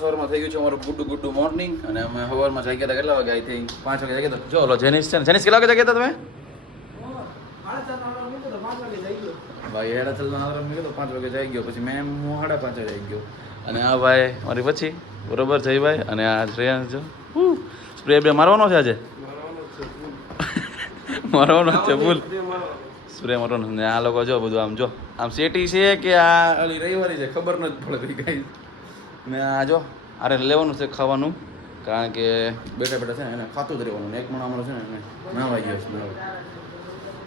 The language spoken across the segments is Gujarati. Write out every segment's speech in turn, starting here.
સવારમાં થઈ ગયું છે અમારું ગુડ્ડુ મોર્નિંગ અને અમે સવારમાં જાગ્યા હતા કેટલા વાગે? આઈ થિંક 5 વાગે જાગ્યા હતા. જો ઓલો જેનિસ છે ને, જેનિસ કેટલા વાગે જાગ્યા હતા તમે? ભાઈ 4:30 આરામ નીકળ્યો તો 5 વાગે જઈ ગયો. પછી મેં હું 5:30 જઈ ગયો. અને આ ભાઈ મારી પછી બરોબર જયભાઈ અને આ શ્રેયાંશ જો સ્પ્રે બે મારવાનો છે આજે. મારવાનો છે ફૂલ સ્પ્રે મારવાનો. ને આ લોકો જો બધું આમ જો આમ સેટી છે કે આ ઓલી રવિવારી છે ખબર નથી પડતી કઈ. ને આ જો આરે લેવાનું છે ખાવાનું, કારણ કે બેઠા બેઠા છે ને એને ખાતું જ રહેવાનું. એક મણ અમારો છે ને એને નાવાઈ ગયો છે.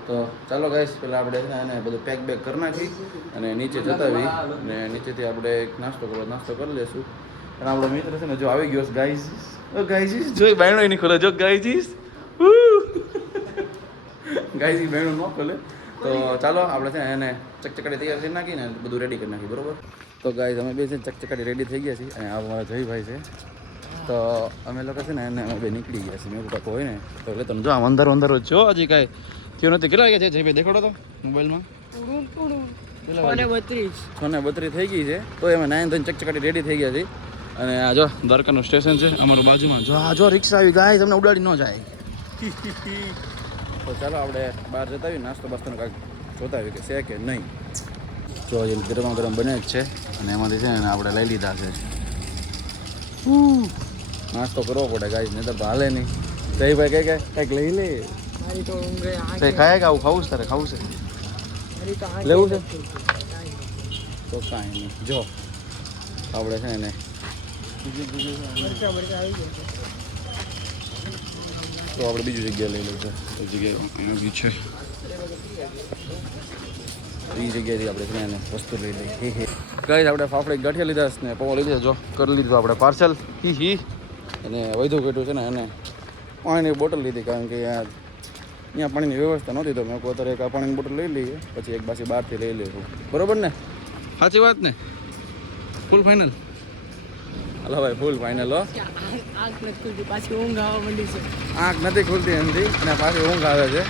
તો ચાલો ગાઈસ, પહેલાં આપણે છે ને એને બધું પેક કરી નાખી અને નીચે જતાવી અને નીચેથી આપણે એક નાસ્તો કરી લઈશું. અને આપણો મિત્ર છે ને જો આવી ગયો છે ગાઈઝીસ જોઈ બાયણો નહીં ખોલે. જો ગાઈઝીસ બાયણું ન ખોલે. તો ચાલો આપણે છે ને એને ચકચકાટી તૈયાર કરી નાખીને બધું રેડી કરી નાખી. બરોબર? તો ગાઈઝ અમે બે છે ચકચકાટી રેડી થઈ ગયા છીએ અને આ મારા જયભાઈ છે. તો અમે લોકો છે ને એને અમે બે નીકળી ગયા છીએ. મેં કાંઈ હોય ને તો એટલે તમે જો આમ અંધારો જો હજી કાંઈ થયું નથી. કેટલા વાગ્યા છે જયભાઈ દેખાડો તો મોબાઈલમાં? 6:32 થઈ ગઈ છે. તો એમાં 9 ચકચકાટી રેડી થઈ ગયા છે. અને આ જો દ્વારકાનું સ્ટેશન છે અમારું બાજુમાં. જો આ જો રિક્ષા આવી ગાય તમને ઉડાડી ન જાય. તો ચાલો આપણે બહાર જતા આવીએ, નાસ્તો બાસ્તોનું કાંઈક જોતા આવીએ કે છે કે નહીં. જો હજી ગરમ બને જ છે અને એમાંથી છે ને આપણે લઈ લીધા છે. નાસ્તો કરવો પડે ગાય, નહીં તો હાલે નહીં. જયભાઈ કંઈક લઈ લે. ખાય કે આવું ખાવું છે તારે? ખાવું છે લેવું છે તો કાંઈ નહીં. જો આપણે છે ને તો આપણે બીજી જગ્યાએ લઈ લઈશું. એ જગ્યાએ બી છે એ જગ્યાએથી આપણે છે ને વસ્તુ લઈ લઈએ. ગાઈસ આપણે ફાફડી ગાંઠિયા લીધા છે ને પૌવા લીધા. જો કરી લીધું આપણે પાર્સલ. અને વધુ ઘટ્યું છે ને એને પાણીની બોટલ લીધી, કારણ કે અહીંયા પાણીની વ્યવસ્થા નહોતી. તો મેં અત્યારે એક પાણીની બોટલ લઈ લઈએ, પછી એક બાસી બહારથી લઈ લઈશું. બરોબર ને? સાચી વાત ને? ફૂલ ફાઇનલ? હલો ભાઈ, ફૂલ ફાઇનલ હો. આંખ નથી ખુલતી એમથી અને પાછી ઊંઘ આવે છે.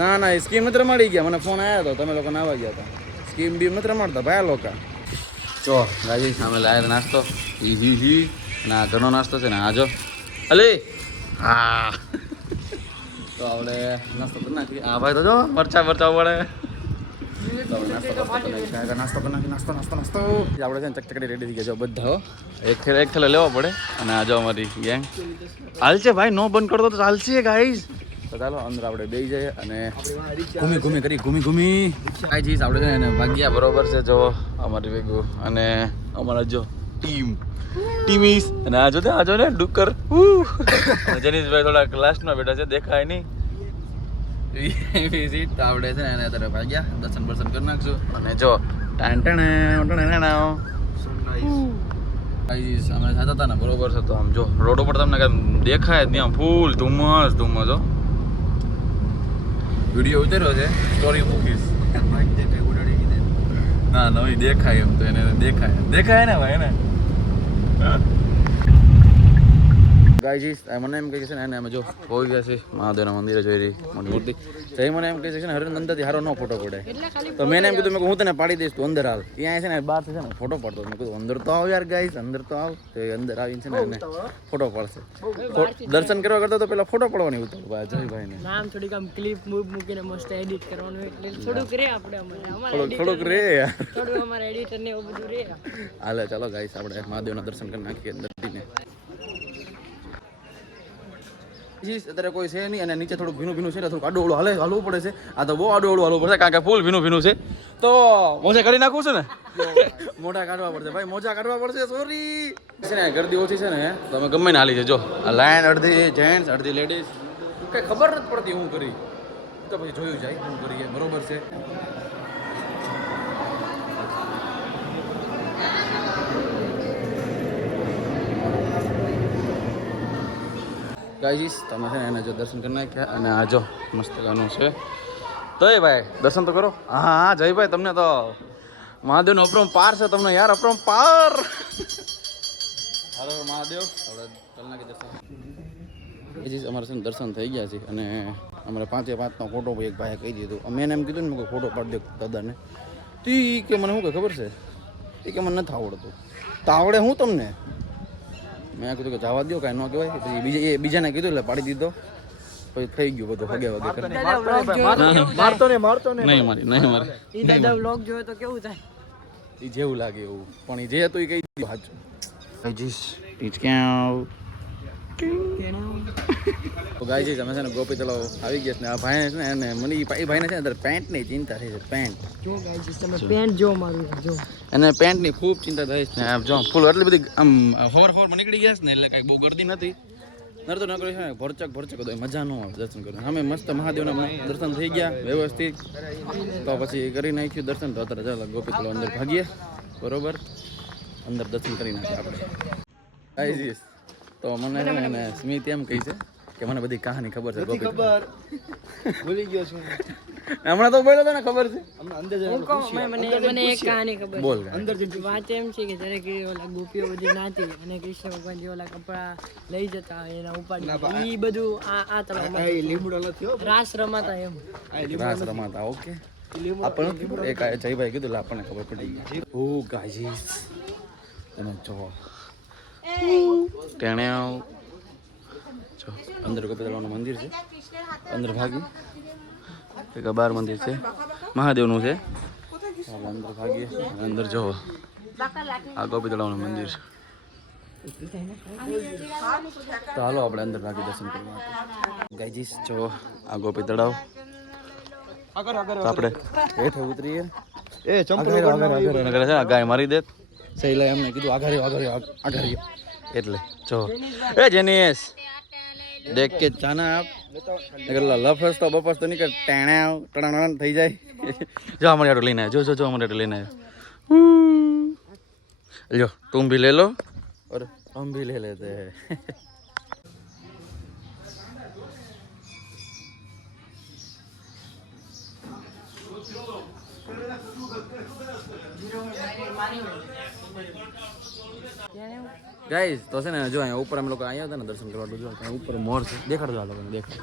ના એ સ્કીમ નથી રમાડી ગયા. મને ફોન આવ્યો હતો, તમે લોકો નાવા ગયા હતા. સ્કીમ બીમ નથી રમાડતા ભાઈ આ લોકો. જો રાજી સામે લાયા નાસ્તો ના ઘણો નાસ્તો છે ને. આ જો અલે હા તો આપણે નાસ્તો કરી નાખીએ. હા ભાઈ તો જો મરચા વળે. નાસ્તો કરી નાખી. નાસ્તો આપણે છે ને ચકચકાટી રેડી થઈ ગયા. જો બધા એક થેલો લેવો પડે. અને આ જો અમારી ગેંગ હાલશે ભાઈ, નો બંધ કરતો તો ચાલશે ગાઈઝ. તો ચાલો અંદર આપણે બેસી જઈએ અને ઘૂમી ગાઈઝ આપણે છે ને ભાગ્યા બરોબર છે. જો અમારી ભેગું અને અમારા જો ટીમીસ અને આ જો ને ડુક્કર જનીશભાઈ થોડા લાસ્ટમાં બેઠા છે, દેખાય નહીં. આપણે છે ને એને અત્યારે ભાગ્યા દર્શન કરી નાખશું. અને જો અમે જતા હતા ને બરોબર છે. તો આમ જો રોડ ઉપર તમને કાંઈ દેખાય જ નહીં, આમ ફૂલ ધુમ્મસ હો. વિડીયો ઉતાર્યો છે, સ્ટોરી મૂકીશ. ના નવી દેખાય એમ તો એને દેખાય ને ભાઈ એને. ગાઈજીસ મને એમ કહે છે ને એને અમે જો હોઈ ગયા છે મહાદેવના મંદિરે જોઈ રહી મોટી મૂર્તિ. તો એ મને એમ કહે છે ને હરિનંદનથી હારો ન ફોટો પડે. તો મેં એમ કીધું હું તને પાડી દઈશ, તું અંદર હાલ. ત્યાં છે ને બહારથી છે ને ફોટો પડતો. મેં કીધું અંદર તો આવ યાર ગાઈસ, અંદર તો આવ. તો એ અંદર આવીને છે ને એને ફોટો પડશે. દર્શન કરવા કરતા તો પેલા ફોટો પડવાની ઉતર ભાઈ જયભાઈ ને. નામ થોડીક આમ ક્લિપ મૂકીને મસ્ત એડિટ કરવાનું એટલે થોડુંક રે આપણે થોડુંક રે થોડું અમારા એડિટર ને એવું બધું રે. હાલે ચાલો ગાઈસ આપણે મહાદેવના દર્શન કરી નાખીએ અંદરથી. અત્યારે કોઈ છે નહીં અને નીચે થોડું ભીનું છે, થોડુંક આડું હાલવું પડે છે. આ તો બહુ આડું હાલવું પડશે, કારણ કે ફૂલ ભીનું છે. તો મોજા કરી નાખવું છે ને મોઢા કાઢવા પડશે ભાઈ, મોજા કાઢવા પડશે. સોરી છે ને ગરદી ઓછી છે ને તો અમે ગમે ને હાલી છે. જો આ લાઈન અડધી જેન્ટ્સ અડધી લેડીઝ, કઈ ખબર નથી પડતી હું કરી. તો પછી જોયું જાય હું કરીએ. બરોબર છે. ગાઈસ તમે છે ને એને જો દર્શન કરી નાખ્યા અને આ જો મસ્ત ગાનું છે. તો એ ભાઈ દર્શન તો કરો. હા જયભાઈ તમને તો મહાદેવનો અપરંપાર છે તમને યાર, અપરંપાર. હર મહાદેવ. આપણે ચાલ નાખી દર્શન. અમારે છે ને દર્શન થઈ ગયા છે અને અમારે 5:05નો ફોટો એક ભાઈએ કહી દીધું. મેં એમ કીધું ને ફોટો પાડી દે દાદાને. તો કે મને શું કે ખબર છે એ કે મને નથી આવડતું. તો આવડે હું તમને? મેં કીધું કે જવા દો, કાંઈ ન કહેવાય. પછી બીજાને કીધું એટલે પાડી દીધો. પછી થઈ ગયું બધું હગે વગે નહીં મારી ઈ દાદા વ્લોગ જોયો તો કેવું થાય? એ જેવું લાગે એવું, પણ એ જે હતું એ કહી દીધું સાચું. ગાઈજીસ ટીચ ક્યાં તો ગાઈજીસ અમે છે ને ગોપી તળાવ આવી ગયા છે ને આ ભાઈ છે ને એને મને એ ભાઈને છે ને અત્યારે પેન્ટની ચિંતા થઈ છે. પેન્ટ જો ગાઈજીસ તમે પેન્ટ જો મારું જો એને પેન્ટની ખૂબ ચિંતા થઈ છે ને આમ જો ફૂલ એટલી બધી આમ હવરમાં નીકળી ગયા છે ને એટલે કાંઈ બહુ ગરદી નથી. નરતો નકરી છે ને ભરચક હતો, મજા ન આવે દર્શન કરીને. અમે મસ્ત મહાદેવના દર્શન થઈ ગયા વ્યવસ્થિત, તો પછી કરી નાખ્યું દર્શન. તો અત્યારે ચાલો ગોપી તળાવ અંદર ભાગીએ, બરોબર? અંદર દર્શન કરી નાખીએ આપણે. ગાઈજીસ તો મને છે ને સ્મિત એમ કહી છે કે મને બધી કહાની ખબર છે. ગોપી ખબર ભૂલી ગયો છું હમણાં તો બોલ્યો ને ખબર છે. મને એક કહાની ખબર બોલ. અંદર વાત એમ છે કે જ્યારે કે ઓલા ગોપીઓ બધી નાતી અને કૃષ્ણ ભગવાન જે ઓલા કપડા લઈ જતા એના ઉપાડી ઈ બધું આ તળાવમાં રાસ રમાતા એમ. રાસ રમાતા, ઓકે. આપણને એક જયભાઈ કીધું એટલે આપણને ખબર પડી ગઈ. ઓ ગાઈજીસ તમે જો ટેણે જો અંદર ગોપી તળાવનું મંદિર છે. અંદર ભાગી એક બાર મંદિર છે મહાદેવનું છે. અંદર ભાગીએ અંદર જો આ ગોપી તળાવનું મંદિર છે. તો હાલો આપણે અંદર ભાગી દર્શન કરવા. ગાઈજીસ જો આ ગોપી તળાવ. આપણે હેઠે ઉતરીએ. ગાય મારી દે સહેલા એમને કીધું આઘાર્યો એટલે જો એ જેનીસ દેખ કે ચાના આપ લફસ તો બપસ તો નહીં કે ટેણા થઈ જાય. જો અમારે આટો લઈને આવ્યો, જો અમારે આટો લઈને આવ્યો. જો તુમ ભી લે લો और हम भी ले लेते हैं. ગાઈસ તો છે ને જો અહીંયા ઉપર અમે લોકો આવ્યા હતા ને દર્શન કરવા, જો ઉપર મોર છે, દેખાડજો આ લોકોને, દેખાડ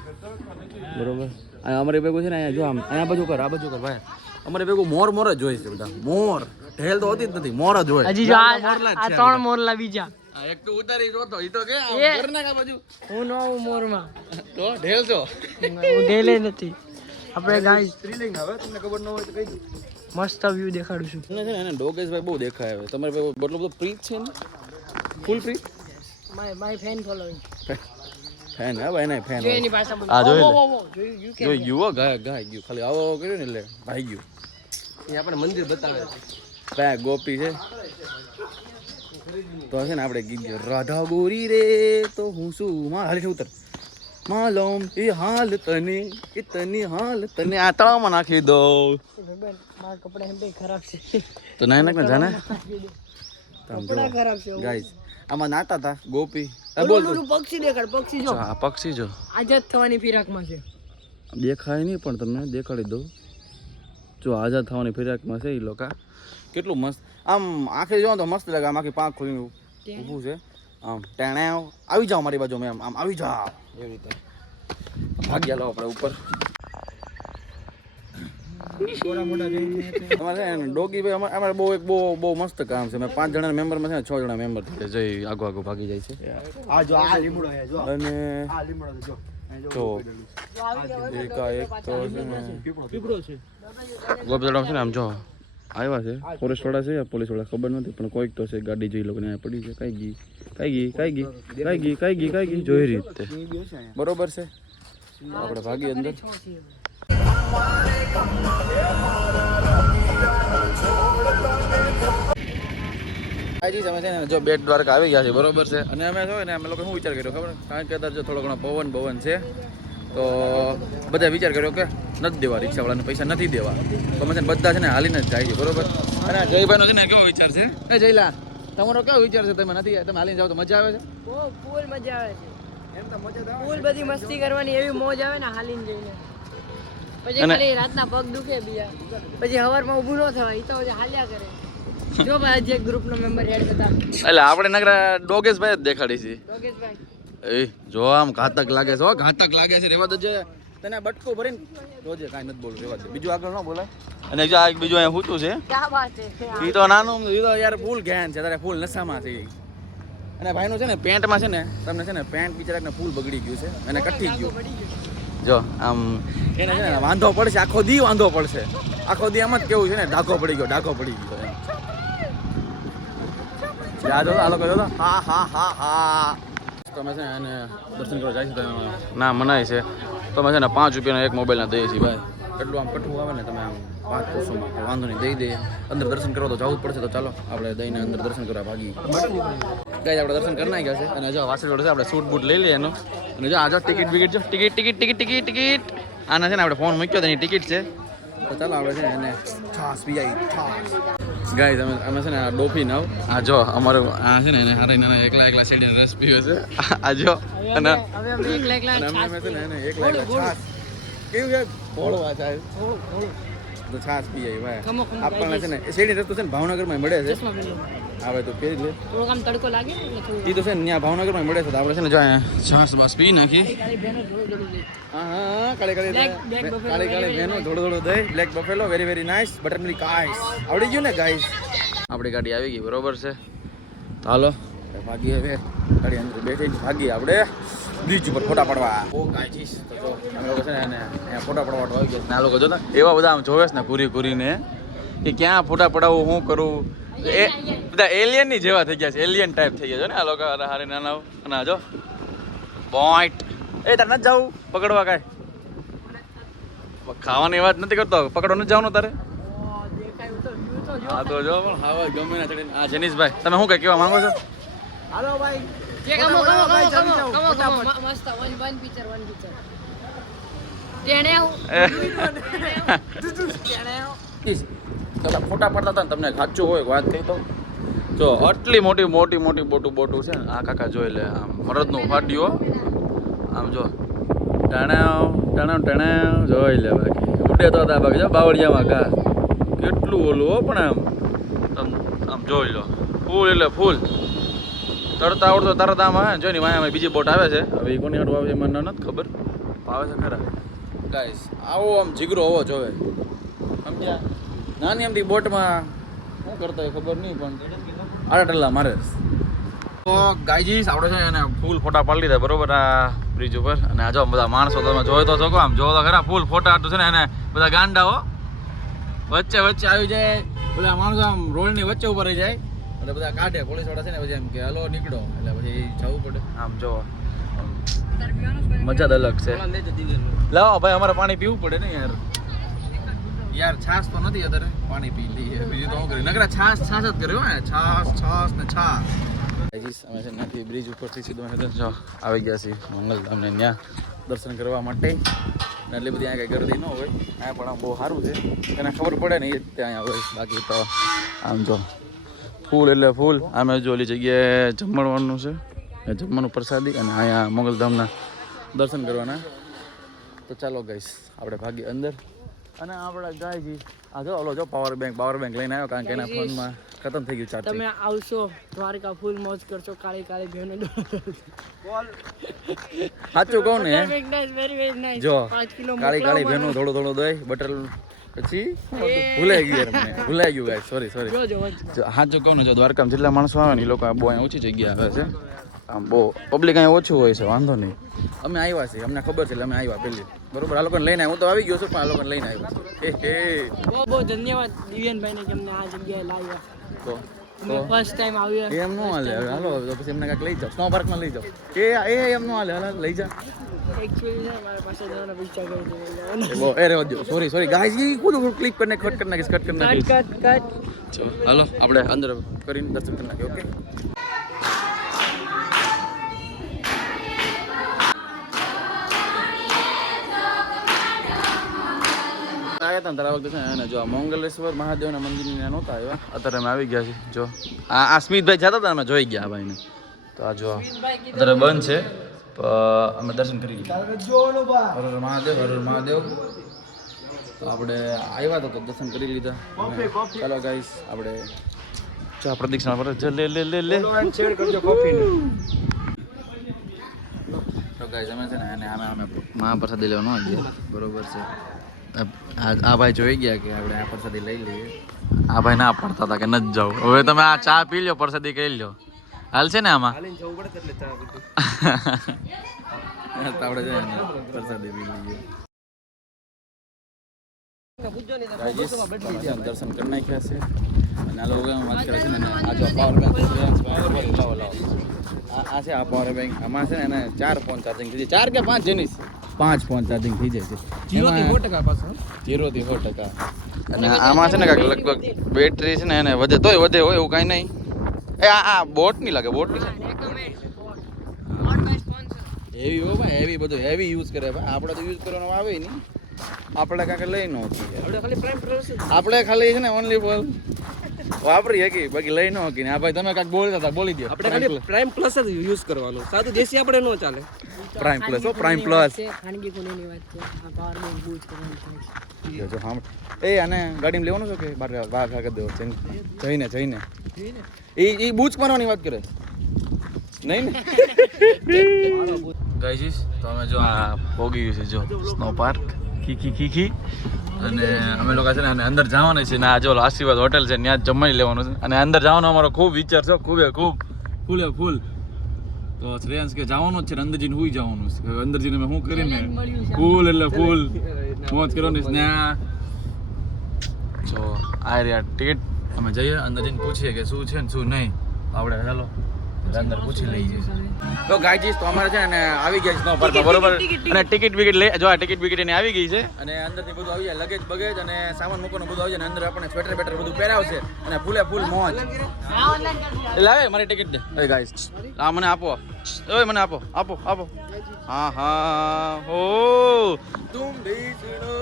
બરોબર. અહીંયા અમારે ભેગું છે ને અહીંયા જો આમ અહીંયા બાજુ કર, આ બાજુ કર ભાઈ. અમારે ભેગું મોર જ હોય છે બધા. મોર ઢેલ તો હોતી જ નથી, મોર જ હોય. હજી જો આ ત્રણ મોરલા બીજા એક તો ઉતારી જોતો ઈ તો કે ઘરના કા બાજુ હું નો આવું મોરમાં તો ઢેલ છો હું ઢેલે નથી. આપણે ગાઈસ સ્ત્રીલિંગ હવે તમને ખબર ન હોય તો કહી દઉં. મસ્ત વ્યૂ દેખાડું છું. મને છે ને એને ડોગેશભાઈ બહુ દેખાય હવે. તમારે ભાઈ બટલો બધો પ્રીત છે ને, ફૂલ પ્રીત. માય ફેન ફોલોઈંગ ફેન હા ભાઈ, નહીં ફેન. એની ભાષા બોલ. આ જોઈ જો જો યુવો ગાય ગયું ખાલી આવો કર્યો ને એટલે ભાઈ ગયું. એ આપણે મંદિર બતાવે ભાઈ ગોપી છે તો છે ને આપણે ગીત રાધા ગોરી રે તો હું શું માં હાલી ઉતર માલમ એ હાલ તને હાલ તને આ તળાવમાં નાખી દો. મારા કપડા એમ ખરાબ છે તો ના નાખ ને જાને કપડા ખરાબ છે ગાઈસ. આમાં નાતા હતા ગોપી. બોલ પક્ષી દેખાડ, પક્ષી જો આ પક્ષી જો આઝાદ થવાની ફિરાકમાં છે. દેખાય નહીં પણ તમને દેખાડી દઉં. જો આઝાદ થવાની ફિરાકમાં છે એ લોકો. કેટલું મસ્ત આમ આંખે જો તો મસ્ત લાગે. આમ આખી પાંખ ખોલીને ઊભું છે આમ ટેણે આવી જાઓ મારી બાજુ. મેં આમ આવી જાઓ એવી રીતે ભાગ્યા લો આપણે ઉપર. અમારે છે ને ડોગી ભાઈ અમારે બહુ મસ્ત કામ છે. મેં 5 જણાના મેમ્બરમાં છે ને 6 જણા મેમ્બર થઈ જાય. જઈ આગો ભાગી જાય છે. અને તો એકાએક તો છે ને ગોપી તળાવ છે ને આમ જો આવ્યા છે ફોરેસ્ટ વાળા છે, પોલીસ વાળા ખબર નથી, પણ કોઈક તો છે. ગાડી જોઈ લોકોને અહીંયા પડી છે. કઈ ગઈ જોઈ રીતે બરોબર છે. આપણે ભાગી અંદર. અમે છે ને જો બેટ દ્વારકા આવી ગયા છે, બરોબર છે. અને અમે શું ને અમે લોકો શું વિચાર કર્યો ખબર, કારણ કે અત્યારે જો થોડો ઘણો પવન છે તો બધા વિચાર કર્યો કે નથી દેવા, રિક્ષાવાળાને પૈસા નથી દેવા, તો અમે છે ને બધા છે ને હાલીને જ જાય છે, બરોબર. અને જયભાઈનો છે ને કેવો વિચાર છે? એ જયલા તમારો કેવો વિચાર છે? તમે હાલીને જાઓ તો મજા આવે છે? ફૂલ મજા આવે છે. એમ તો મજા આવે, ફૂલ બધી મસ્તી કરવાની એવી મોજ આવે ને હાલીને જઈને. પછી ખાલી રાતના પગ દુખે બીજા, પછી સવારમાં ઊભું ન થવાય, ઈ તો હાલ્યા કરે. જો ભાઈ આજે ગ્રુપનો મેમ્બર એડ હતા, એટલે આપણે નગરા ડોગેશભાઈ જ દેખાડી છે. યોગેશભાઈ એ જો આમ ઘાતક લાગે છે, ઘાતક લાગે છે. રેવા દો, તને બટકો ભરીને રોજે કાંઈ નથી બોલવું રેવા દે. બીજું આગળ ન બોલાય. અને જો આ એક બીજું અહીંયા હૂતું છે ક્યાં વાત છે એ તો નાનું એ તો યાર ફૂલ જ્ઞાન છે તારે ફૂલ નશામાં છે ઈ. અને ભાઈનું છે ને પેન્ટમાં છે ને તમને છે ને પેન્ટ બિચારાને ફૂલ બગડી ગયું છે અને કઠી ગયું જો આમ એને છે ને વાંધો પડશે આખો દી વાંધો પડશે આખો દી આમ જ કેવું છે ને ડાઘો પડી ગયો એમ. યાદ હતો આ લોકો જો હા હા હા હા તમે છે ને એને દર્શન કરવા જાય છે તમે ના મનાય છે તો અમે છે ને 5 રૂપિયાનો એક મોબાઈલના દઈએ છીએ ભાઈ કેટલું આમ કઠું આવે ને તમે આમ 500માં તો વાંધો નહીં દઈ દઈએ અંદર દર્શન કરવા તો જવું જ પડશે તો ચાલો આપણે દઈને અંદર દર્શન કરવા ભાગી ગાય આપણે દર્શન કરી નાખ્યા છે અને જો વાસણ જોડે છે આપણે સૂટ બૂટ લઈ લઈએ એનું અને જો આ જો ટિકિટ જો ટિકિટ આના છે ને આપણે ફોન મૂક્યો તેની ટિકિટ છે તો ચાલો આપણે છે ને એને છાસ પીઆઈ છાસ ગાય અમે છે ને આ ડોફી નાવ આ જો અમારું આ છે ને એને હારે એકલા શેડીને રસ પીવે છે આ જો અને હવે અમે એકલા અમે છે ને એને એકલા છાસ કેવું છે ભોળવા થાય તો છાસ પીએ ભાઈ આપણને છે ને શેડી રસ્તો છે ને ભાવનગરમાં મળે છે આવે તો ફેરી લે થોડોક આમ તડકો લાગે એટલે થોડું એ તો છે ને ત્યાં ભાવનગરમાં મળે છે તો આપણે છે ને જો છાસ બસ પી નાખી હા કાળી બેનો થોડું દહીં black buffalo very very nice buttermilk આઈસ આવડી ગયું ને ગાઈસ આપણી ગાડી આવી ગઈ બરોબર છે તો હાલો ભાગીએ હવે ગાડી અંદર બેઠી ભાગીએ આપણે બીચ ઉપર ફોટા પડવા ઓ ગાઈસ તો જો અમે લોકો છે ને અહીંયા ફોટા પડવા આવી ગયા ના લોકો જોતા એવા બધા આમ જોવે છે ને કુરીને કે ક્યાં ફોટા પડાવું શું કરું એ બધા એલિયન ની જેવા થઈ ગયા છે એલિયન ટાઈપ થઈ ગયા છે ને આ લોકો હારે નાના અને આ જો પોઈન્ટ એ તારે નથી જવું પકડવા કાંઈ ખાવાની વાત નથી કરતો પકડવા નથી જવાનું તારે હા તો જો પણ હા ગમે ના ચડીને આ જનીશભાઈ તમે શું કઈ કહેવા માંગો છો હાલો ભાઈ મસ્ત વન પિક્ચર ફોટા પડતા હતા ને તમને સાચું હોય વાત કહી તો જો આટલી મોટી બોટું છે ને આ કાકા જોઈ લે આમ મરદનું ફાટ્યો આમ જો ટણાવ જોઈ લે બાકી ઉડે તો હતા બાકી જો બાવળિયામાં કા કેટલું ઓલું હો પણ આમ જોઈ લો ફૂલ એટલે ફૂલ તરતા આવડતો તરત આમ આવે જોઈ ને વાયા બીજી બોટ આવે છે હવે એ કોની હાટું આવે છે મને નથી ખબર આવે છે ખરા ગાઈસ આવો આમ જીગરો હોવો જોવે સમજ્યા નાની એમથી બોટમાં શું કરતા હોય ખબર નહીં પણ આડા મારે તો ગાઈજીસ આપણે છે એને ફૂલ ફોટા પાડી લીધા બરોબર આ બ્રિજ ઉપર અને આ જો બધા માણસો તમે જોઈ તો શકો આમ જોવો તો ખરા ફૂલ ફોટા છે ને એને બધા ગાંડાઓ વચ્ચે આવી જાય બધા માણસો આમ રોડની વચ્ચે ઉપર રહી જાય એટલે બધા કાઢે પોલીસ વાળા છે ને પછી એમ કે હલો નીકળો એટલે પછી જવું પડે આમ જો મજા જ અલગ છે લાવો ભાઈ અમારે પાણી પીવું પડે ને યાર છાસ તો નથી અત્યારે પાણી પી લઈએ બીજું તો શું કરી નકરા છાસ જ કર્યો હે છાસ ને છાસ અમે છે નાથી બ્રિજ ઉપરથી સીધો આવી ગયા છીએ મંગલધામને ત્યાં દર્શન કરવા માટે એટલી બધી અહીંયા કંઈ ગરદી ન હોય અહીંયા પણ આમ બહુ સારું છે એને ખબર પડે ને એ જ ત્યાં હોય બાકી તો આમ જો ફૂલ એટલે ફૂલ આમે જો ઓલી જગ્યાએ જમણવાનું છે જમવાનું પ્રસાદી અને અહીંયા મંગલધામના દર્શન કરવાના તો ચાલો ગાઈસ આપણે ભાગી અંદર અને આપણા ગાયજી આ જો ઓલો જો પાવર બેંક લઈને આવ્યો કારણ કે એના ફોનમાં ખતમ થઈ ગયું ચાર્જ તમે આવશો દ્વારકા ફૂલ મોજ કરશો કાળી બહેનો સાચું કહું ને વેરી નાઇસ જો 5 કિલો કાળી બહેનો થોડું દહીં બટર પછી ભૂલાઈ ગયું ગાય સોરી જો સાચું કહું ને જો દ્વારકામાં જેટલા માણસો આવે ને એ લોકો બહુ અહીંયા ઓછી જગ્યા આવે છે આમ બહુ પબ્લિક અહીંયા ઓછું હોય છે વાંધો નહીં અમે આવ્યા છીએ અમને ખબર છે એટલે અમે આવ્યા પહેલી બરોબર આ લોકોને લઈને હું તો આવી ગયો છું પણ આ લોકોને લઈને આવ્યો છું બહુ ધન્યવાદ દિવ્યાનભાઈને કે અમને આ જગ્યાએ લાવ્યા તો ફર્સ્ટ ટાઈમ આવ્યા એમ નો હાલે હાલો તો પછી એમને કાંઈક લઈ જાઓ સ્નો પાર્કમાં લઈ જાઓ એમ નો હાલે લઈ જા એકચ્યુઅલી છે મારા પાસે જવાનો વિચાર કરી બહુ એ રહેવા દો સોરી ગાઈસ ઈ કોનું ક્લિક કરીને કટ કરી નાખીશ કટ ચલો હાલો આપણે અંદર કરીને દર્શન કરી નાખીએ ઓકે આવ્યા હતા તારા વખતે છે ને જો આ મંગલેશ્વર મહાદેવના મંદિરના નહોતા આવ્યા અત્યારે અમે આવી ગયા છીએ જો આ સ્મિતભાઈ જતા હતા અમે જોઈ ગયા ભાઈને તો આ જો અત્યારે બંધ છે અમે દર્શન કરી લીધા હર મહાદેવ તો આપણે આવ્યા હતા તો દર્શન કરી લીધા ચાલો ગાઈસ આપણે ચા પ્રદક્ષિણા પર લે ગાઈસ અમે છે ને અને અમે મહાપ્રસાદી લેવા ન ગયા બરોબર છે આ ભાઈ જોઈ ગયા કે આપણે આ પ્રસાદી લઈ લઈએ આ ભાઈ ના પડતા હતા કે ન જાવ હવે તમે આ ચા પી લો પ્રસાદી કરી લો હાલ છે ને આમાં આપણે પ્રસાદી પી લઈએ દર્શન કરી નાખ્યા છે અને આ લોકો વાત કરે છે ને આ જો પાવર બેંક આ છે આ પાવર બેંક આમાં છે ને એને 4 ફોન ચાર્જિંગ થઈ જાય 4 કે 5 જેની 5 ફોન ચાર્જિંગ થઈ જાય છે 0 થી 100% પાછો 0 થી 100% અને આમાં છે ને કાંઈક લગભગ બેટરી છે ને એને વધે તોય વધે હોય એવું કાંઈ નહીં એ આ બોટ નહીં લાગે બોટ નહીં હેવી હો ભાઈ હેવી બધું હેવી યુઝ કરે ભાઈ આપણે તો યુઝ કરવાનો આવે નહીં આપણે કાંઈક લઈ ન આપણે ખાલી છે ને ઓનલી બોલ વાપરી હકી બાકી લઈ ન હકી આ ભાઈ તમે કાંઈક બોલતા હતા બોલી દો આપણે ખાલી પ્રાઇમ પ્લસ જ યુઝ કરવાનું સાદું દેશી આપણે ન ચાલે પ્રાઇમ પ્લસ હો પ્રાઇમ પ્લસ ખાનગી કોની વાત છે આ પાવર બેંક બૂજ કરવાની છે જો હા એ આને ગાડીમાં લેવાનું છે કે બાર બહાર કરી દેવો જઈને એ બૂચ મારવાની વાત કરે નહીં ને ગાઈસ તો અમે જો આ પોગી છે જો સ્નો પાર્ક ખીખી અને અમે લોકો છે ને અંદર જવાના છે ને આ જો આશીર્વાદ હોટેલ છે ત્યાં જમવાની લેવાનું છે અને અંદર જવાનો અમારો ખૂબ વિચાર છે ખૂબ ફૂલ તો શ્રેયાંશ કે જવાનું જ છે અંદર જઈને હુઈ જવાનું છે અંદર જઈને અમે શું કરીને ફૂલ એટલે ફૂલ મોજ કરવાની ને જો આ રહ્યા ટિકિટ અમે જઈએ અંદર જઈને પૂછીએ કે શું છે ને શું નહીં આપણે ચાલો અંદર પૂછી લઈએ તો ગાઈજીસ તો અમારે છે ને આવી ગયા છે સ્નો પાર્કમાં બરોબર અને ટિકિટ વિકેટ લઈ જો આ ટિકિટ વિકેટ એની આવી ગઈ છે અને અંદરથી બધું આવી જાય લગેજ બગેજ અને સામાન મૂકવાનું બધું આવી જાય અંદર આપણને સ્વેટર બેટર બધું પહેરાવશે અને ફૂલ મોજ એટલે આવે મારી ટિકિટ દે એ ગાઈસ આ મને આપો ઓય મને આપો હા હો તુમ ભી સુનો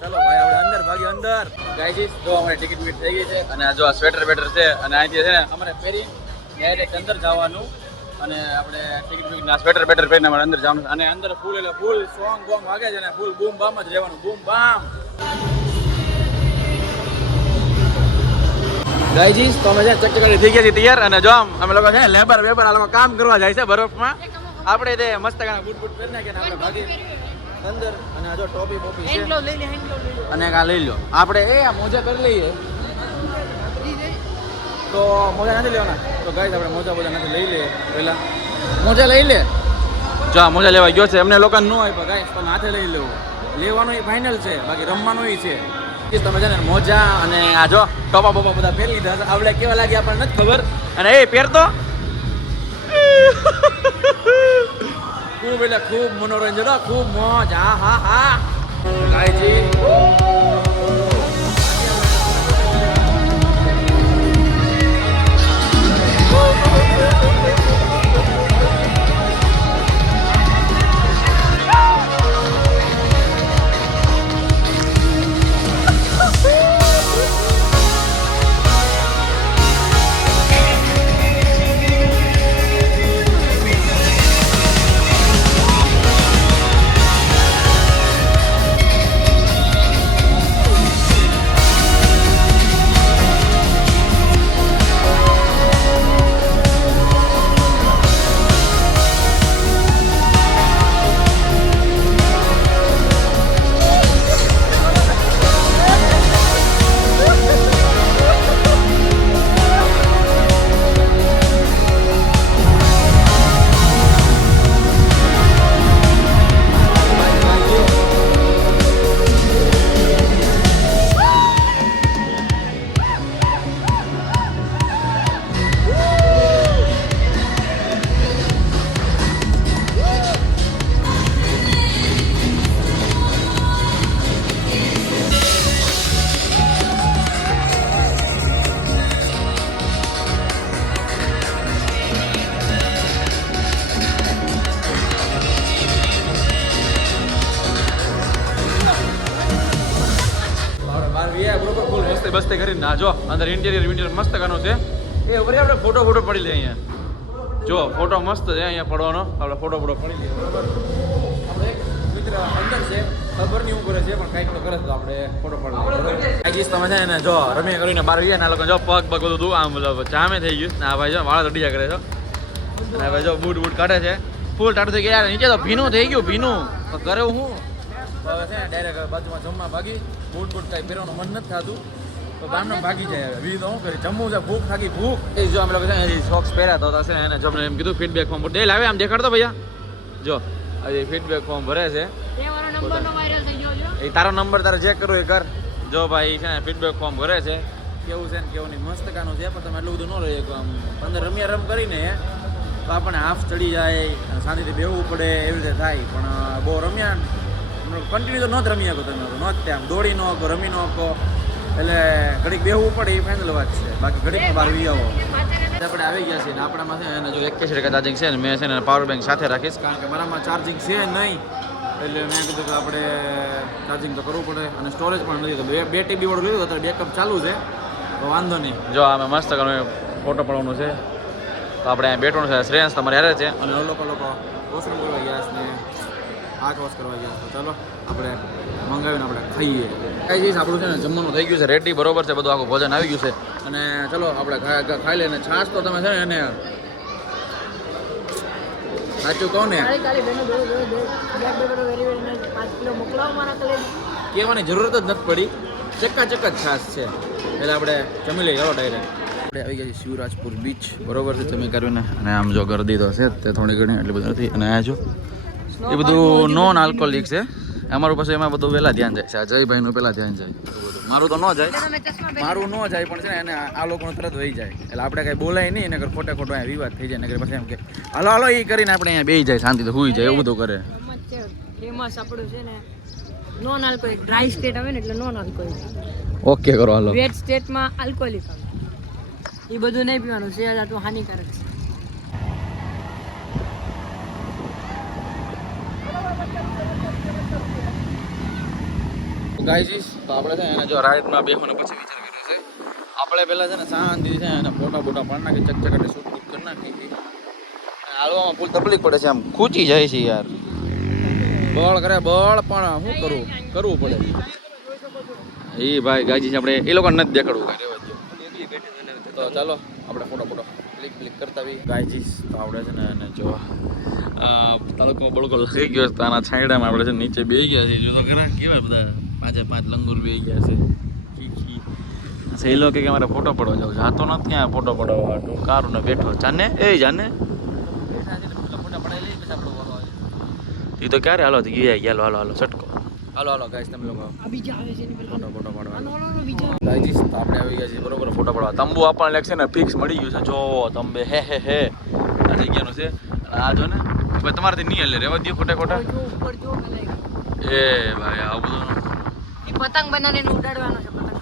ચાલો ભાઈ આપણે અંદર ભાગી અંદર ગાઈજીસ જો અમારી ટિકિટ વિકેટ થઈ ગઈ છે અને આ જો આ સ્વેટર બેટર છે અને અહીંથી છે ને અમારે પહેરી ડાયરેક્ટ અંદર જવાનું અને આપણે ટિકિટ ના સ્વેટર બેટર પહેરીને અમારે અંદર જવાનું અને અંદર ફૂલ એટલે ફૂલ સોંગ બોંગ વાગે છે અને ફૂલ બૂમ બામ જ રહેવાનું બૂમ બામ ગાઈજીસ તો અમે છે ચકચકારી થઈ ગયા છે તૈયાર અને જો અમે લોકો છે લેબર વેબર આ લોકો કામ કરવા જાય છે બરફમાં આપણે તે મસ્ત ગાના બૂટ પહેરી નાખીને આપણે ભાગી અંદર અને આ જો ટોપી બોપી છે અને આ લઈ લો આપણે એ આ મોજા કરી લઈએ તો મોજા નથી લેવાના તો ગાઈસ આપણે મોજા નથી લઈ લઈએ પહેલા મોજા લઈ લે જો મોજા લેવા ગયો છે એમને લોકોને ન આપ્યા ગાઈસ તમે હાથે લઈ લેવું લેવાનું એ ફાઇનલ છે બાકી રમવાનું એ છે તમે છે ને મોજા અને આ જો ટોપા બોપા બધા પહેરી લીધા આપણે કેવા લાગે આપણને નથી ખબર અને એ પહેરતો ખૂબ એટલે ખૂબ મનોરંજન ખૂબ મોજ હા ગાઈજી બસ્તે કરીને ના જો અંદર ઇન્ટિરિયર મસ્ત ગાનો છે એ ઉપર આપણે ફોટો પડી લઈએ અહીંયા જો ફોટો મસ્ત છે અહીંયા પડવાનો આપણે ફોટો પડી લઈએ બરાબર આપણે એક મિત્ર અંદર છે ખબર નહીં હું કરે છે પણ કંઈક તો કરે તો આપણે ફોટો પડી લઈએ આજીસ તમે છે ને જો રમી કરીને બહાર ગયા ને આ લોકો જો પગ બધું આમ મતલબ જામે થઈ ગયું ને આ ભાઈ જો વાળા તડીયા કરે છે અને ભાઈ જો બૂટ કાઢે છે ફૂલ ટાટું થઈ ગયા યાર. નીચે તો ભીનું થઈ ગયું ભીનું. તો કરે હું હવે છે ને ડાયરેક્ટ બાજુમાં જમવા ભાગી. બૂટ કાંઈ પહેરવાનું મન નથી થતું તો ગામનો ભાગી જાય હવે. વી તો શું કરી જમવું છે ભૂખ થાકી ભૂખ. એ જો અમે લોકો છે ને સોક્સ પહેર્યા તો છે ને એને જમને એમ કીધું ફીડબેક ફોર્મ ડે લાવે આમ દેખાડતો ભૈયા. જો હજી ફીડબેક ફોર્મ ભરે છે. એ મારો નંબરનો વાયરલ થઈ ગયો છે. એ તારો નંબર તારે ચેક કરવો એ કર. જો ભાઈ છે ને ફીડબેક ફોર્મ ભરે છે. કેવું છે ને કેવું નહીં મસ્ત કાનું છે પણ તમે એટલું બધું ન રહી શકો. આમ 15 રમ્યા રમ કરીને તો આપણને હાફ ચડી જાય શાંતિથી બેહવું પડે એવી રીતે થાય. પણ બહુ રમ્યા કન્ટિન્યુ તો ન જ રમી શકો તમે ન જ ત્યાં દોડી ન શકો રમી ન શકો એટલે ઘડીક બેહવું પડે એ ફાઇનલ વાત છે. બાકી ઘડીક બહાર વી આવો. આપણે આવી ગયા છીએ ને આપણામાં છે ને જો 81% ચાર્જિંગ છે ને મેં છે ને પાવર બેંક સાથે રાખીશ કારણ કે મારામાં ચાર્જિંગ છે નહીં એટલે મેં કીધું કે આપણે ચાર્જિંગ તો કરવું પડે અને સ્ટોરેજ પણ નથી તો 2 TB વાળું લીધું અત્યારે બેકઅપ ચાલુ છે તો વાંધો નહીં. જો આમે મસ્ત ફોટો પડવાનું છે તો આપણે અહીંયા બેઠવાનું છે. શ્રેયંશ તમારે યારે છે અને લોકો વોશરૂમ કરવા ગયા છે ને હાથ વોશ કરવા ગયા તો ચાલો આપણે મંગાવીને આપણે ખાઈએ. ખાઈ જઈશ આપણું છે ને જમવાનું થઈ ગયું છે રેડી બરોબર છે બધું આખું ભોજન આવી ગયું છે અને ચલો આપણે ખાઈ લઈને છાશ તો તમે છે ને એને સાચું કહું ને કહેવાની જરૂરત જ નથી પડી. ચક્કાચક જ છાશ છે એટલે આપણે જમી લઈએ ચાલો ડાયરેક્ટ. આપણે આવી ગયા છીએ શિવરાજપુર બીચ બરોબર છે તમે કરીને અને આમ જો ગરદી તો છે તે થોડી ઘણી એટલી બધી નથી અને આ જો એ બધું નોન આલ્કોહોલિક છે. અમારું પાસે એમાં બધું પહેલાં ધ્યાન જાય છે. આ જયભાઈનું પહેલાં ધ્યાન જાય મારું તો ન જાય મારું ન જાય પણ છે ને એને આ લોકોનું તરત વહી જાય એટલે આપણે કાંઈ બોલાય નહીં નગર ખોટે ખોટો અહીંયા વિવાદ થઈ જાય નગર પછી એમ કે હાલો હાલો એ કરીને આપણે અહીંયા બેસી જાય શાંતિથી હોઈ જાય એવું બધું કરે. ફેમસ આપણું છે ને નોન આલ્કોહોલિક ડ્રાય સ્ટેટ આવે ને એટલે નોન આલ્કોહોલિક. ઓકે કરો હાલો. વેટ સ્ટેટમાં આલ્કોહોલિક આવે એ બધું નહીં પીવાનું સેહત આટલું હાનિકારક છે. ગાઈઝ તો આપણે છે એને જો રાઈડમાં બેસવાનો પછી વિચાર કર્યો છે આપણે પહેલાં છે ને શાંતિથી છે એને ફોટા પાડી નાખી ચકચકાટે શૂટ બૂટ કરી નાખી. હાલવામાં ફૂલ તકલીફ પડે છે આમ ખૂંચી જાય છે યાર. બળ કરે બળ પણ શું કરવું પડે. એ ભાઈ ગાઈઝ આપણે એ લોકોને નથી દેખાડવું કાંઈ રહેવા દો. તો ચાલો આપણે ફોટો ક્લિક કરતા આવી ગાઈઝ તો આપણે છે ને એને જો તડકો બળકો થઈ ગયો છે તો આના છાંયડામાં આપણે છે નીચે બેસી ગયા છીએ. જો તો ખરા કેવા બધા 5 લંગુર બેસી ગયા છે. એ લોકો કે અમારે ફોટો પડવા જાવ જાતો નથી આ ફોટો પડવા તું કારું ને બેઠો જાને એ જાને ફોટા પડાવી લઈ પછી આપણો એ તો ક્યારે હાલો ગયા હાલો છટકો હાલો ગાઈસ તમે લોકો ફોટો પાડવા ગાઈસ તો આપણે આવી ગયા છીએ બરોબર ફોટો પાડવા. તંબુ આપણને લેખ છે ને ફિક્સ મળી ગયું છે. જો તંબે હે આ જગ્યાનું છે આ જો ને ભાઈ તમારાથી નહીં હલે રહેવા દો ખોટા એ ભાઈ આવું બધું પતંગ બનાવીને ઉડાડવાનો છે પતંગ.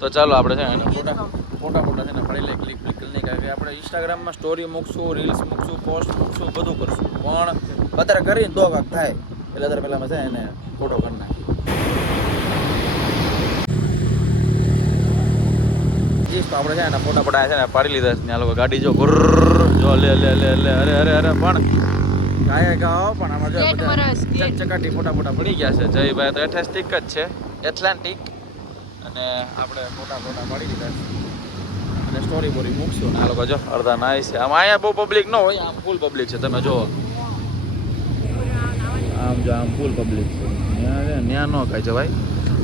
તો ચાલો આપણે છે ને ફોટા છે ને પડી લઈ ક્લિક નહીં કારણ કે આપણે ઇન્સ્ટાગ્રામમાં સ્ટોરી મૂકશું રીલ્સ મૂકશું પોસ્ટ મૂકશું બધું કરશું પણ અત્યારે કરીને તો વાગ થાય એટલે અત્યારે પહેલાં છે એને ફોટો કરી નાખી. તો આપણે છે ને ફોટા છે ને પાડી લીધા છે ને આ લોકો ગાડી જો જો લે અરે પણ ગાય ગાઓ પણ આમાં જો બધા ચકાટી ફોટા પડી ગયા છે. જયભાઈ તો એથેસ્ટિક જ છે એટલાન્ટિક અને આપણે ફોટા પાડી દીધા છે અને સ્ટોરી બોરી મૂકશું ને આ લોકો જો અડધા નાય છે. આમ અહીંયા બહુ પબ્લિક ન હોય આમ ફૂલ પબ્લિક છે તમે જુઓ આમ જો આમ ફૂલ પબ્લિક છે ત્યાં ન કાંઈ છે ભાઈ.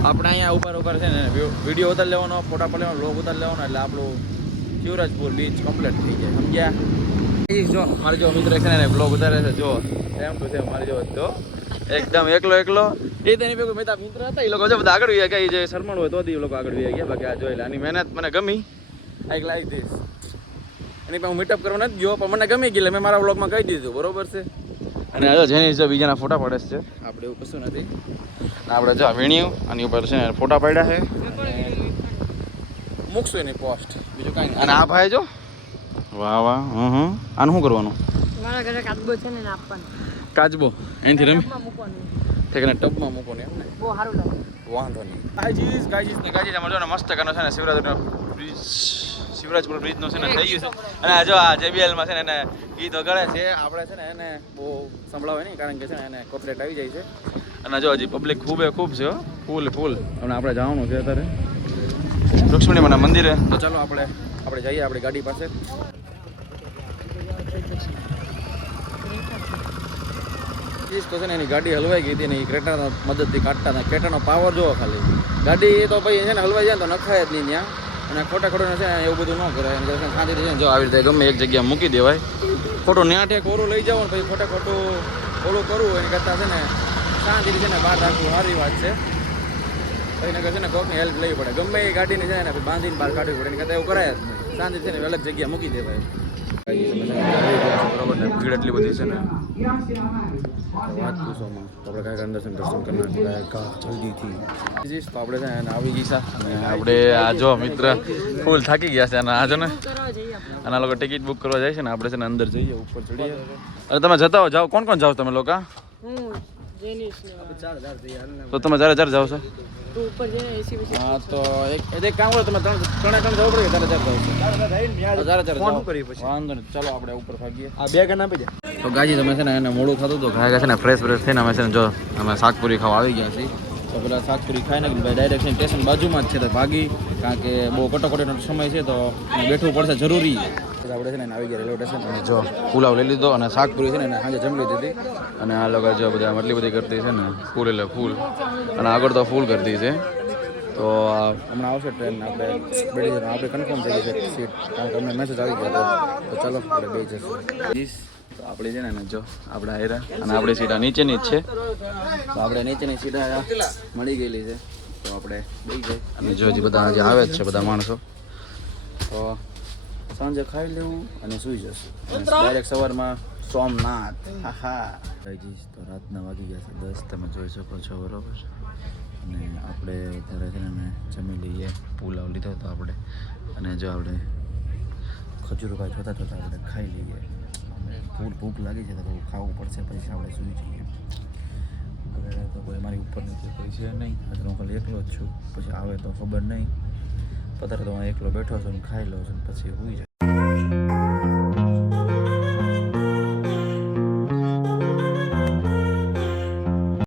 આપણે અહીંયા ઉપર છે ને વિડીયો ઉતાર લેવાનો ફોટા પાડી લેવાનો લોગ ઉતાર લેવાનો એટલે આપણું શિવરાજપુર બીચ કમ્પ્લીટ થઈ જાય સમજ્યા. જો મારે જો મિત્ર છે ને બ્લોગ ઉતારે છે જો એમ તો છે મારે જો તો એકદમ એકલો એ તેની ભેગું મેં મિત્ર હતા એ લોકો જો બધા આગળ વ્યા ગયા જે શરમણ હોય તો એ લોકો આગળ વ્યા ગયા બાકી આ જોઈ લે આની મહેનત મને ગમી આઈ લાઈક ધીસ. એની પાસે હું મીટઅપ કરવા નથી ગયો પણ મને ગમી ગઈ મેં મારા વ્લોગમાં કહી દીધું બરોબર છે. અને આ જેની જો બીજાના ફોટા પાડે છે આપણે એવું કશું નથી આપણે જો વીણ્યું આની ઉપર છે ને ફોટા પાડ્યા છે મૂકશું એની પોસ્ટ બીજું કાંઈ નહીં. અને આ ભાઈ જો વાહ આનું શું કરવાનું મારા ઘરે કાચબો છે ને આપવાનો કાચબો એનાથી રમી મૂકવાનું ઠીક ટબમાં મૂકો ને એમ ને બહુ સારું લાગે વાંધો નહીં. ગાઈજીસ અમારે જો ને મસ્ત કાનો છે ને શિવરાજપુર બ્રિજનું છે ને થઈ ગયું છે અને જો આ JBLમાં છે ને એને ગીત વગાડે છે આપણે છે ને એને બહુ સંભળાવે નહીં કારણ કે છે ને એને કોપરેટ આવી જાય છે અને જો હજી પબ્લિક ખૂબ છે ફૂલ અને આપણે જવાનું છે અત્યારે રૂક્ષ્મણીમાના મંદિરે. તો ચાલો આપણે જઈએ આપણી ગાડી પાસે. ગાઈજીસ તો છે ને એની ગાડી હલવાઈ ગઈ હતી ને એ ક્રેટાના મદદથી કાઢતા હતા. ક્રેટાનો પાવર જોવો ખાલી. ગાડી તો ભાઈ છે ને હલવાઈ જાય તો નખાય જ નહીં ત્યાં. અને ખોટા ખોટું છે ને એવું બધું ન કરાય. અને શાંતિથી છે ને જો આવી રીતે ગમે એક જગ્યાએ મૂકી દેવાય. ખોટું ન્યા ઠેક ઓરું લઈ જાવ ને પછી ખોટે ખોટું ઓલું કરવું એની કરતાં છે ને શાંતિથી છે ને બહાર રાખવું સારી વાત છે. એને કહે છે ને કોકની હેલ્પ લેવી પડે. ગમે એ ગાડીને છે ને બાંધીને બહાર કાઢવી પડે એની કરતાં એવું કરાય જ નહીં. શાંતિથી છે ને અલગ જગ્યાએ મૂકી દેવાય. બરાબર ને ભીડ એટલી બધી છે ને વાત પૂછોમાં. તો આપણે કાંઈક અંદર દર્શન કરી જલ્દીથી તો આપણે છે ને આવી ગઈ છે. અને આપણે આ જો મિત્ર ફૂલ થાકી ગયા છે. અને આ જો ને કરવા જઈએ આપણે. અને આ લોકો ટિકિટ બુક કરવા જાય છે ને આપણે છે ને અંદર જઈએ ઉપર ચડીએ. અને તમે જતા હો જાઓ. કોણ કોણ જાઓ તમે લોકો? હું જેનીશ ને વાળા. તો તમે જ્યારે જાઓ છો? તું ઉપર જઈને એસી બેસી. હા તો એક કામ કરો તમે ત્રણે જવું પડે ત્યારે જાઓ છો. વાંધો નહીં ચાલો આપણે ઉપર ભાગીએ. આ બે ગણ આપી દે. તો ગાજી તમે છે ને એને મોડું થતું તો ખાય છે ને ફ્રેશ થઈને અમે છે ને જો અમે શાકપુરી ખાવા આવી ગયા છીએ. તો પેલા શાકપુરી ખાઈને ભાઈ ડાયરેક્ટ સ્ટેશન બાજુમાં જ છે તો ભાગી. કારણ કે બહુ કટોકટીનો સમય છે તો બેઠવું પડશે જરૂરી. આપણે છે ને આવી ગયા રેલવે સ્ટેશન. અને જો પુલાવ લઈ લીધો અને શાકપુરી છે ને સાંજે જમી લીધી હતી. અને આ લોકો જો બધા એટલી બધી કરતી છે ને ફૂલ એટલે ફૂલ. અને આગળ તો ફૂલ કરતી છે. તો હમણાં આવશે ટ્રેન આપણે બેઠી જશે. આપણે કન્ફર્મ થઈ ગઈ છે સીટ કારણ કે અમને મેસેજ આવી ગયો હતો. તો ચાલો આપણે બે જશું. તો આપણે છે ને જો આપણે આયરા અને આપણી સીટ આ નીચેની જ છે. તો આપણે નીચેની સીટ મળી ગયેલી છે. તો આપણે બેસી જઈએ. અને જો હજી બધા હજી આવે જ છે બધા માણસો. તો સાંજે ખાઈ લેવું અને સૂઈ જશું. ડાયરેક્ટ સવારમાં સોમનાથ. હા હા ભાઈજી તો રાતના વાગી ગયા છે 10. તમે જોઈ શકો છો બરોબર. અને આપણે અત્યારે છે ને જમી લઈએ. પુલાવ લીધો હતો આપણે. અને જો આપણે ખજૂરભાઈ જોતા જોતા આપણે ખાઈ લઈએ. ફૂલ ભૂખ લાગી છે તો થોડું ખાવું પડશે પછી આપણે સૂઈ જઈએ. હવે તો કોઈ મારી ઉપર નીચે કોઈ છે નહીં. હું ખાલી એકલો જ છું. પછી આવે તો ખબર નહીં. પધારે તો હું એકલો બેઠો છું ને ખાઈ લઉં છું પછી સૂઈ જાય.